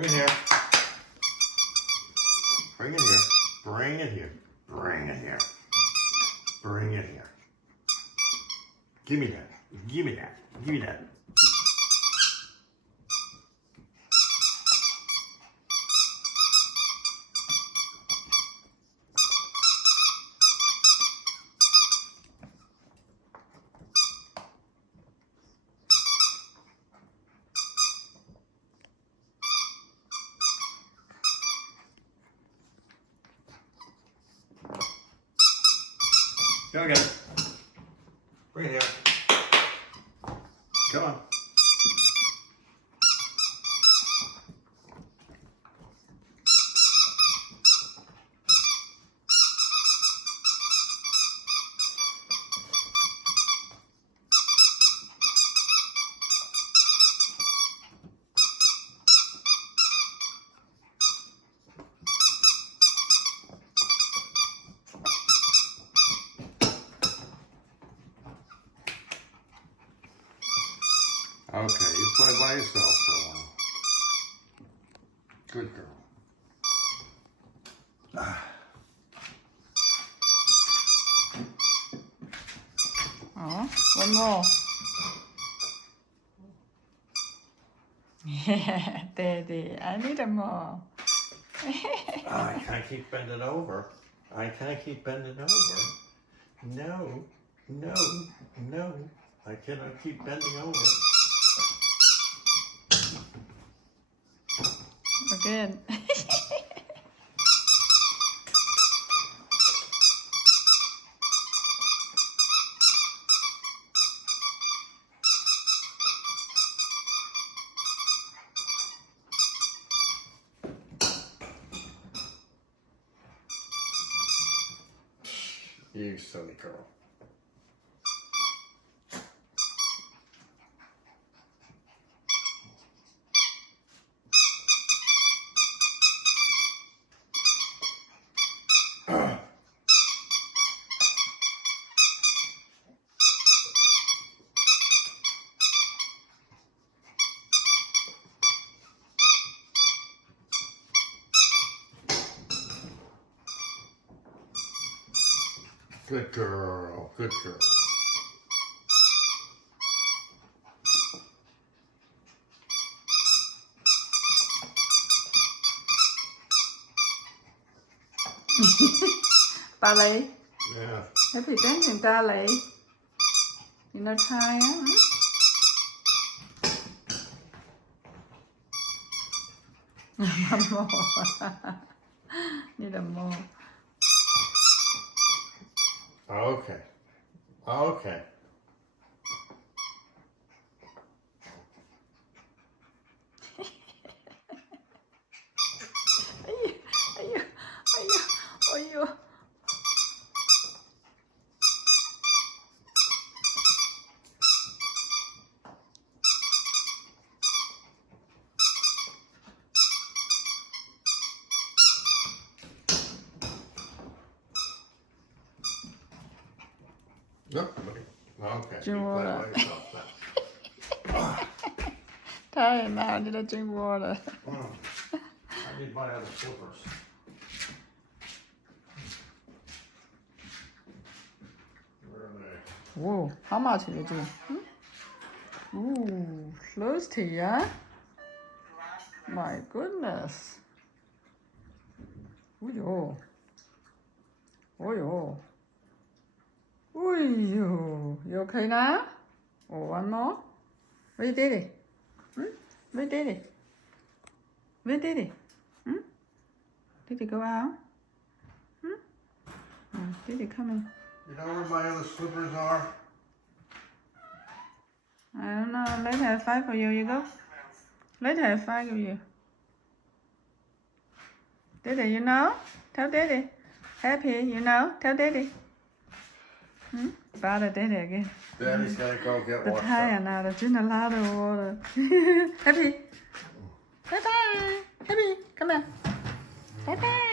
Bring it here. Bring it here. Bring it here. Bring it here. Bring it here. Give me that. Give me that. Give me that. Go again. Bring it here. Come on. Okay, you play by yourself for a while. Good girl. Oh, one more. Yeah, Daddy, I need more. I can't keep bending over. I can't keep bending over. No, no, no. I cannot keep bending over. Again. You silly girl. Good girl, good girl. Ballet. Yeah. Happy dancing ballet. You know Thai, huh? One more. Need a more. Okay. Okay. Ayyo. Nope. Okay. Drink You play water. by yourself now. Thai, now did I drink water? I need my other slippers. Where are they? Whoa, how much did you do? Ooh, thirsty, yeah? My goodness. Oh yo. Oh yo. Oh yo. You okay now? Oh, one more? Where did it? Where did it? Where did it? Did it go out? Did it come in? You know where my other slippers are? I don't know. Let's have five for you. You go. Let's have five of you. Daddy, you know? Tell Daddy. Happy, you know? Tell Daddy. Bother Daddy again. Daddy's gotta go get The washed Thai up. now, drink a lot of water. Happy. Bye bye. Happy, come on. Bye bye.